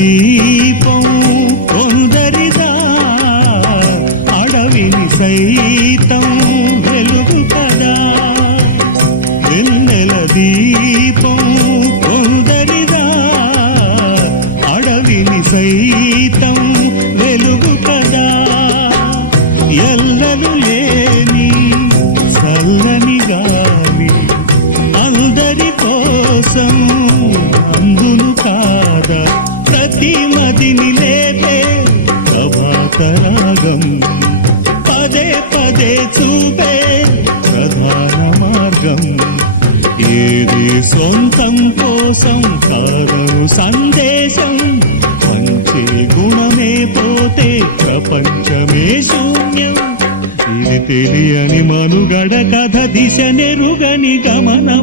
దీపం కొందరిదా, అడవిని సైతం వెలుగు కదా. వెన్నెల దీపం కొందరిదా, అడవిని సైతం వెలుగు కదా. ఎల్లలు లేని చల్లని గాలి అందరి కోసం అందును కాదా. ప్రతి మదిని లేపే ప్రభాతరాగం పదే పదే చూపే ప్రధాన మార్గం. ఏది సొంతం కోసం కాదను సందేశం, పంచే గుణమే పోతే ప్రపంచమే శూన్యం. ఇది తెలియని మనుగడ కథ, దిశ నెరుగని గమనం.